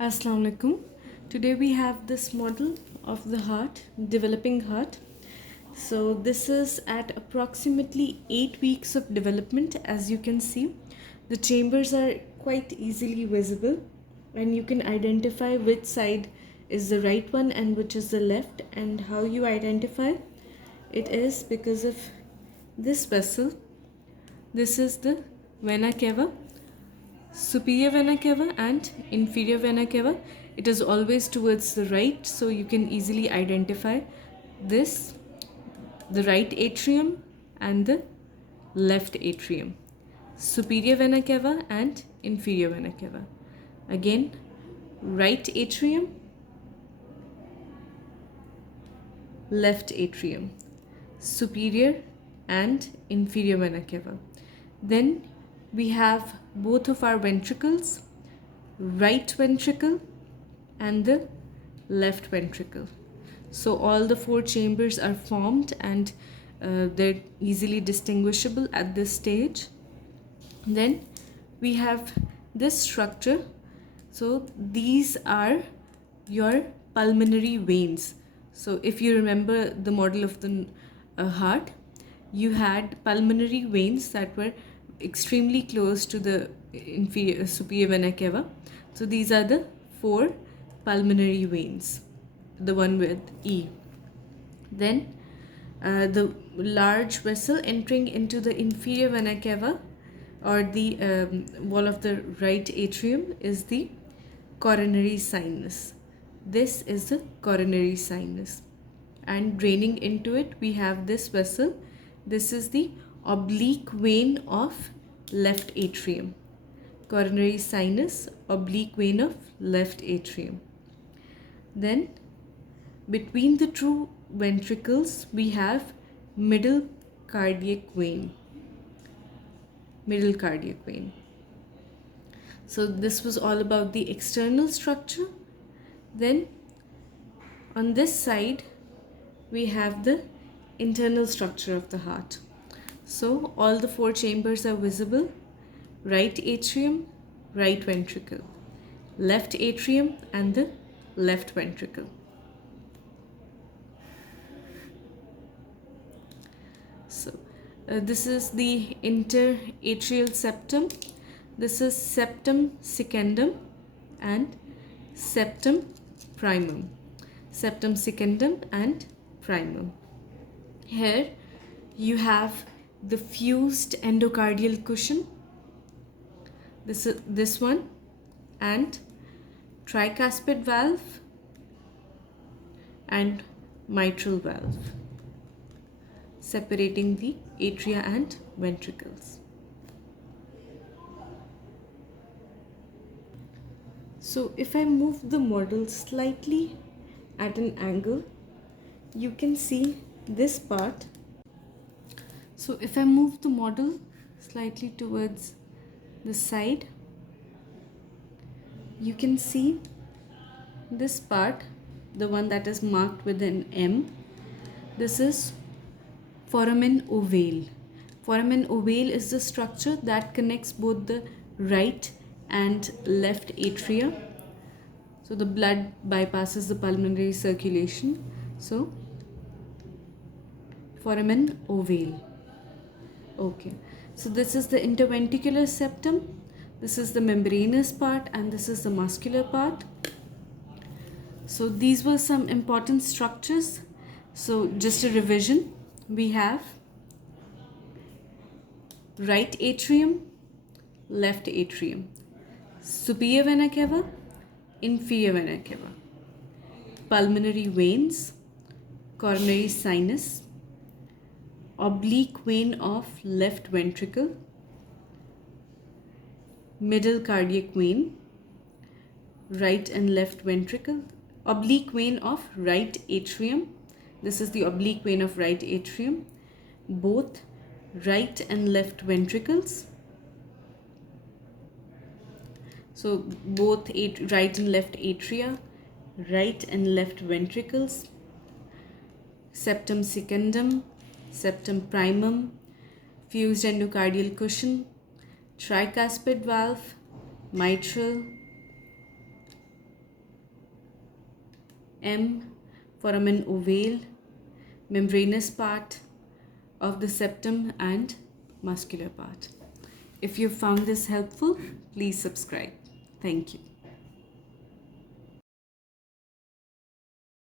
Assalamu alaikum. Today we have this model of the heart, developing heart. So this is at approximately 8 weeks of development. As you can see, the chambers are quite easily visible and you can identify which side is the right one and which is the left. And how you identify it is because of this vessel. This is the vena cava, superior vena cava and inferior vena cava. It is always towards the right, so you can easily identify this, the right atrium and the left atrium, superior vena cava and inferior vena cava. Again, right atrium, left atrium, superior and inferior vena cava. Then we have both of our ventricles, right ventricle and the left ventricle. So all the four chambers are formed and they're easily distinguishable at this stage. Then we have this structure. So these are your pulmonary veins. So if you remember the model of the heart, you had pulmonary veins that were extremely close to the superior vena cava. So these are the four pulmonary veins, the one with E. Then the large vessel entering into the inferior vena cava or the wall of the right atrium is the coronary sinus. This is the coronary sinus, and draining into it we have this vessel. This is the oblique vein of left atrium. Coronary sinus, oblique vein of left atrium. Then between the two ventricles we have middle cardiac vein. Middle cardiac vein. So this was all about the external structure. Then on this side we have the internal structure of the heart. So all the four chambers are visible: right atrium, right ventricle, left atrium and the left ventricle. So this is the interatrial septum. This is septum secundum and septum primum. Septum secundum and primum. Here you have the fused endocardial cushion. This is this one, and tricuspid valve and mitral valve, separating the atria and ventricles. So if I move the model slightly at an angle, you can see this part. So if I move the model slightly towards the side, you can see this part, the one that is marked with an M. This is foramen ovale. Foramen ovale is the structure that connects both the right and left atria. So the blood bypasses the pulmonary circulation. So foramen ovale. Okay. So this is the interventricular septum. This is the membranous part and this is the muscular part. So these were some important structures. So just a revision. We have right atrium, left atrium, superior vena cava, inferior vena cava, pulmonary veins, coronary sinus, oblique vein of left ventricle, middle cardiac vein, right and left ventricle, oblique vein of right atrium. This is the oblique vein of right atrium, both right and left ventricles. So both right and left atria, right and left ventricles, septum secundum, septum primum, fused endocardial cushion, tricuspid valve, mitral, M, foramen ovale, membranous part of the septum, and muscular part. If you found this helpful, please subscribe. Thank you.